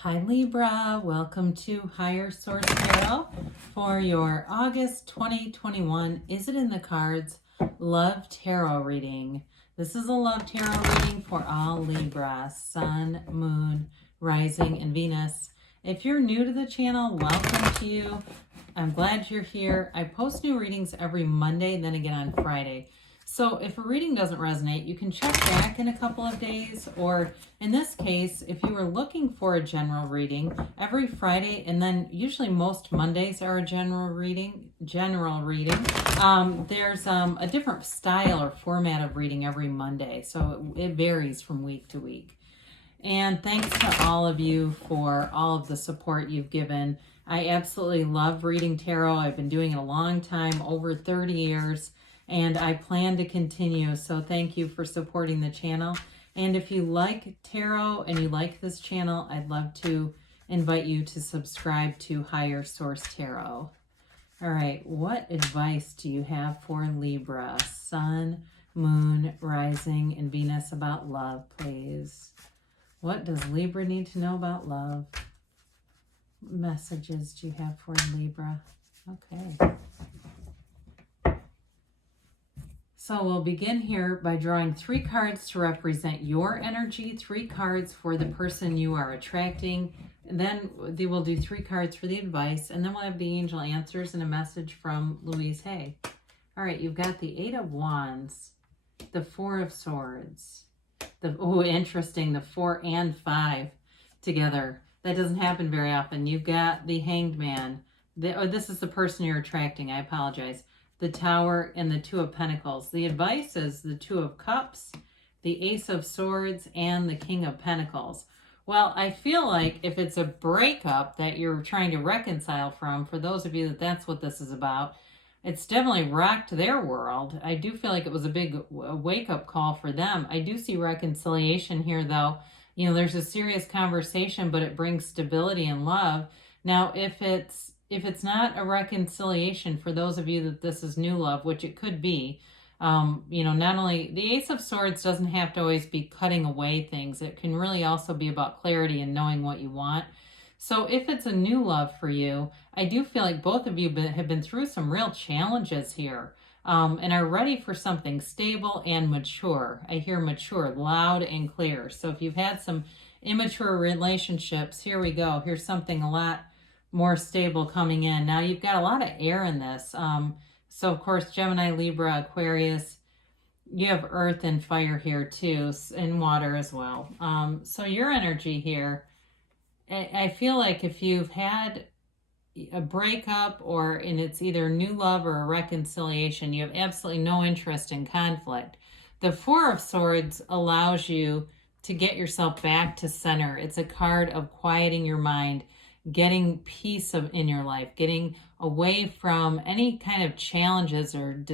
Hi Libra, welcome to Higher Source Tarot for your August 2021 Is It in the Cards Love Tarot reading. This is a love tarot reading for all Libra, Sun, Moon, Rising, and Venus. If you're new to the channel, welcome to you. I'm glad you're here. I post new readings every Monday, then again on Friday. So if a reading doesn't resonate, you can check back in a couple of days, or in this case, if you were looking for a general reading, every Friday, and then usually most Mondays are a general reading. There's a different style or format of reading every Monday, so it varies from week to week. And thanks to all of you for all of the support you've given. I absolutely love reading tarot. I've been doing it a long time, over 30 years. And I plan to continue, so thank you for supporting the channel. And if you like tarot and you like this channel, I'd love to invite you to subscribe to Higher Source Tarot. All right, what advice do you have for Libra, Sun, Moon, Rising, and Venus about love, please? What does Libra need to know about love? What messages do you have for Libra? Okay. So we'll begin here by drawing 3 cards to represent your energy, 3 cards for the person you are attracting. And then we'll do 3 cards for the advice, and then we'll have the angel answers and a message from Louise Hay. All right, you've got the 8 of Wands, the 4 of Swords, interesting, the 4 and 5 together. That doesn't happen very often. You've got the Hanged Man. This is the person you're attracting, I apologize. The Tower, and the 2 of Pentacles. The advice is the 2 of Cups, the Ace of Swords, and the King of Pentacles. Well, I feel like if it's a breakup that you're trying to reconcile from, for those of you that's what this is about, it's definitely rocked their world. I do feel like it was a big wake-up call for them. I do see reconciliation here, though. You know, there's a serious conversation, but it brings stability and love. Now, if it's not a reconciliation, for those of you that this is new love, which it could be, not only the Ace of Swords doesn't have to always be cutting away things. It can really also be about clarity and knowing what you want. So if it's a new love for you, I do feel like both of you have been through some real challenges here, and are ready for something stable and mature. I hear mature loud and clear. So if you've had some immature relationships, here we go. Here's something a lot more stable coming in. Now you've got a lot of air in this. So of course, Gemini, Libra, Aquarius, you have earth and fire here too, and water as well. So your energy here, I feel like if you've had a breakup and it's either new love or a reconciliation, you have absolutely no interest in conflict. The 4 of Swords allows you to get yourself back to center. It's a card of quieting your mind, getting peace in your life, getting away from any kind of challenges or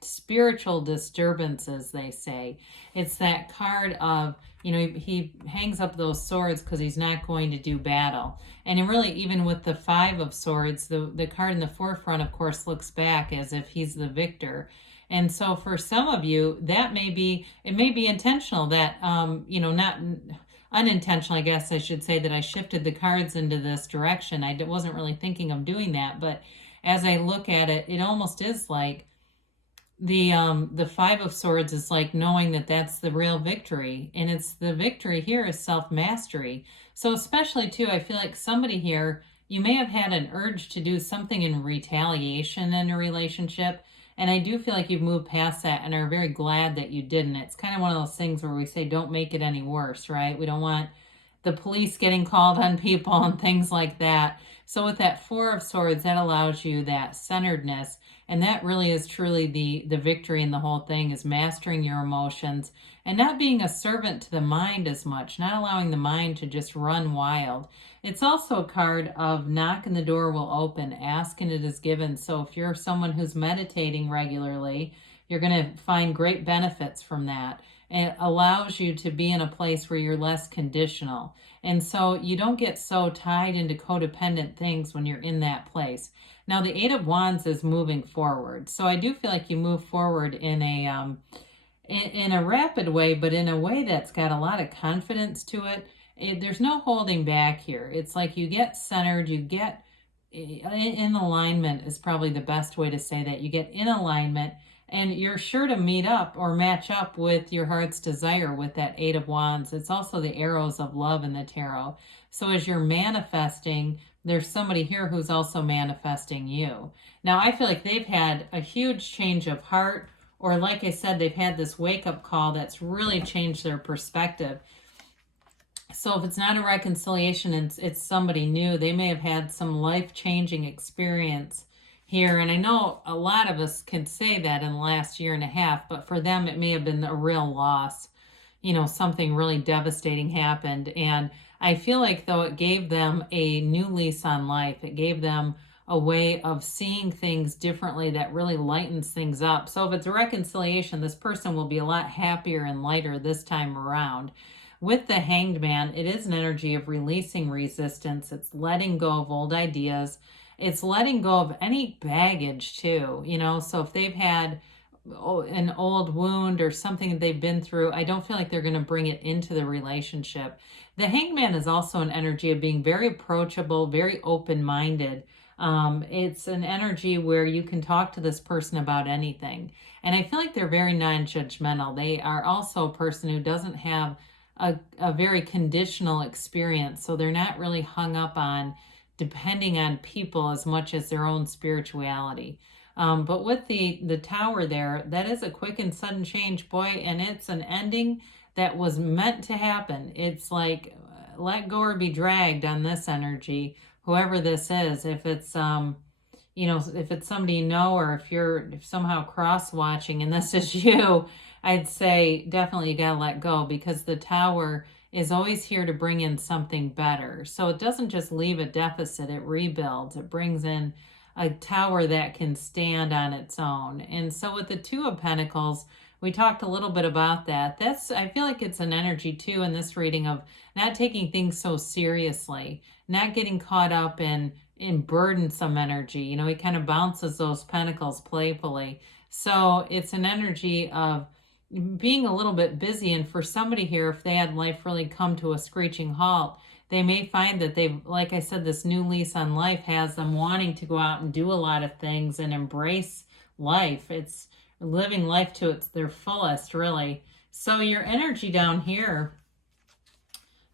spiritual disturbances, they say. It's that card of, he hangs up those swords because he's not going to do battle. And really, even with the 5 of Swords, the card in the forefront, of course, looks back as if he's the victor. And so for some of you, it may be intentional that, not unintentional, I guess I should say, that I shifted the cards into this direction. I wasn't really thinking of doing that, but as I look at it, it almost is like the 5 of Swords is like knowing that that's the real victory, and it's the victory here is self-mastery. So especially too, I feel like somebody here, you may have had an urge to do something in retaliation in a relationship. And I do feel like you've moved past that and are very glad that you didn't. It's kind of one of those things where we say, don't make it any worse, right? We don't want the police getting called on people and things like that. So with that 4 of Swords, that allows you that centeredness. And that really is truly the victory in the whole thing, is mastering your emotions and not being a servant to the mind as much, not allowing the mind to just run wild. It's also a card of knock and the door will open, ask and it is given. So if you're someone who's meditating regularly, you're going to find great benefits from that. And it allows you to be in a place where you're less conditional. And so you don't get so tied into codependent things when you're in that place. Now, the 8 of Wands is moving forward. So I do feel like you move forward in a rapid way, but in a way that's got a lot of confidence to it. There's no holding back here. It's like you get centered, you get in alignment is probably the best way to say that. You get in alignment, and you're sure to meet up or match up with your heart's desire with that Eight of Wands. It's also the arrows of love in the tarot. So as you're manifesting, there's somebody here who's also manifesting you. Now, I feel like they've had a huge change of heart, or like I said, they've had this wake-up call that's really changed their perspective. So if it's not a reconciliation, it's somebody new. They may have had some life-changing experience here. And I know a lot of us can say that in the last year and a half, but for them, it may have been a real loss. You know, something really devastating happened. And I feel like, though, it gave them a new lease on life. It gave them a way of seeing things differently that really lightens things up. So if it's a reconciliation, this person will be a lot happier and lighter this time around. With the Hanged Man, it is an energy of releasing resistance. It's letting go of old ideas. It's letting go of any baggage too, you know. So if they've had an old wound or something that they've been through, I don't feel like they're going to bring it into the relationship. The Hanged Man is also an energy of being very approachable, very open-minded. It's an energy where you can talk to this person about anything. And I feel like they're very non-judgmental. They are also a person who doesn't have a very conditional experience. So they're not really hung up on depending on people as much as their own spirituality. But with the Tower there, that is a quick and sudden change, boy, and it's an ending that was meant to happen. It's like, let go or be dragged on this energy, whoever this is. If it's, you know, if it's somebody you know, or if you're somehow cross-watching and this is you, I'd say definitely you gotta let go, because the Tower is always here to bring in something better. So it doesn't just leave a deficit, it rebuilds. It brings in a tower that can stand on its own. And so with the Two of Pentacles, we talked a little bit about that. I feel like it's an energy too in this reading of not taking things so seriously, not getting caught up in burdensome energy. You know, he kind of bounces those pentacles playfully. So it's an energy of being a little bit busy. And for somebody here, if they had life really come to a screeching halt, they may find that they've, like I said, this new lease on life has them wanting to go out and do a lot of things and embrace life. It's living life to their fullest, really. So your energy down here,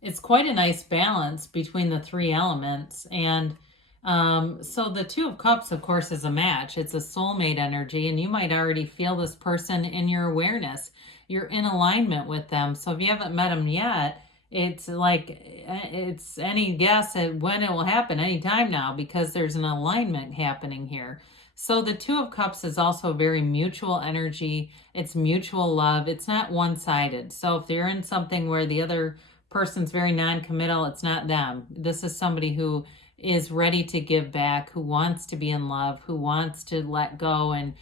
it's quite a nice balance between the three elements. And so the Two of Cups, of course, is a match. It's a soulmate energy, and you might already feel this person in your awareness. You're in alignment with them. So if you haven't met them yet, it's like, it's any guess at when it will happen, anytime now, because there's an alignment happening here. So the Two of Cups is also very mutual energy. It's mutual love. It's not one-sided. So if you're in something where the other person's very non-committal, it's not them. This is somebody who is ready to give back, who wants to be in love, who wants to let go and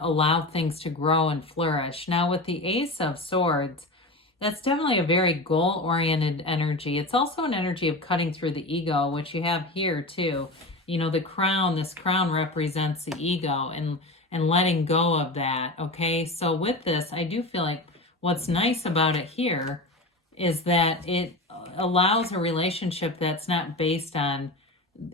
allow things to grow and flourish. Now with the Ace of Swords, that's definitely a very goal-oriented energy. It's also an energy of cutting through the ego, which you have here too. You know, the crown, this crown represents the ego and letting go of that, okay? So with this, I do feel like what's nice about it here is that it allows a relationship that's not based on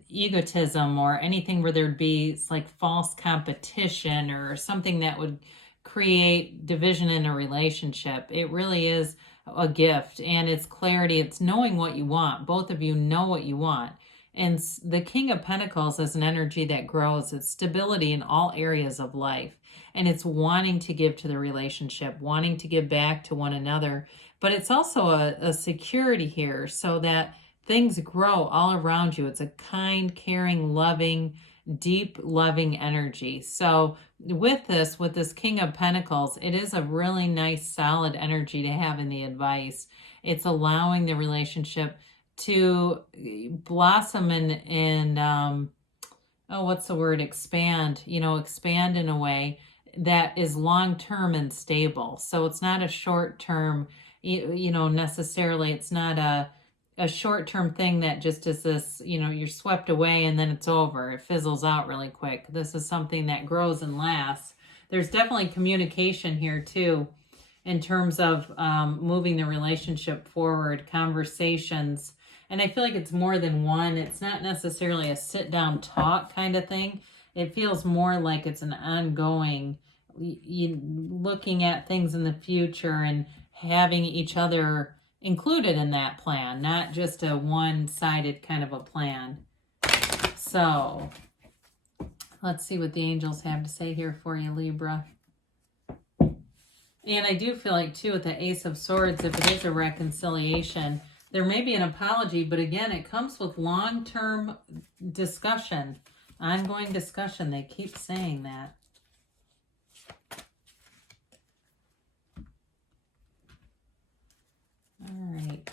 egotism or anything where there'd be like false competition or something that would create division in a relationship. It really is a gift, and it's clarity. It's knowing what you want. Both of you know what you want. And the King of Pentacles is an energy that grows. It's stability in all areas of life. And it's wanting to give to the relationship, wanting to give back to one another. But it's also a security here so that things grow all around you. It's a kind, caring, loving, deep, loving energy. So with this King of Pentacles, it is a really nice, solid energy to have in the advice. It's allowing the relationship to blossom and expand, expand in a way that is long-term and stable. So it's not a short-term, necessarily, it's not a short-term thing that just is this, you're swept away and then it's over. It fizzles out really quick. This is something that grows and lasts. There's definitely communication here too. in terms of moving the relationship forward, conversations. And I feel like it's more than one. It's not necessarily a sit down talk kind of thing. It feels more like it's an ongoing, looking at things in the future and having each other included in that plan, not just a one-sided kind of a plan. So let's see what the angels have to say here for you, Libra. And I do feel like, too, with the Ace of Swords, if it is a reconciliation, there may be an apology, but again, it comes with long-term discussion, ongoing discussion. They keep saying that. All right.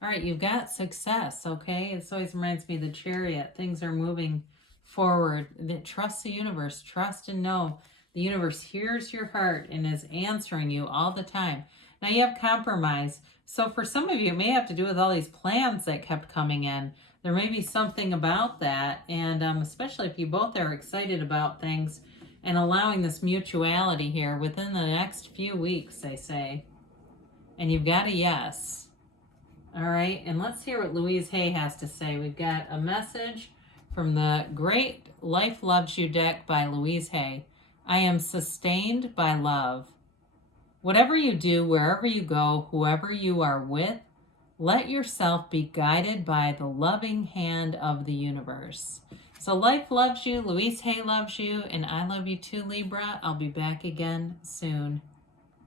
All right, you've got success, okay? It always reminds me of the Chariot. Things are moving forward. Trust the universe. Trust and know the universe hears your heart and is answering you all the time. Now, you have compromise. So for some of you, it may have to do with all these plans that kept coming in. There may be something about that, and especially if you both are excited about things and allowing this mutuality here within the next few weeks, they say. And you've got a yes. All right, and let's hear what Louise Hay has to say. We've got a message from the Great Life Loves You deck by Louise Hay. I am sustained by love. Whatever you do, wherever you go, whoever you are with, let yourself be guided by the loving hand of the universe. So life loves you, Louise Hay loves you, and I love you too, Libra. I'll be back again soon.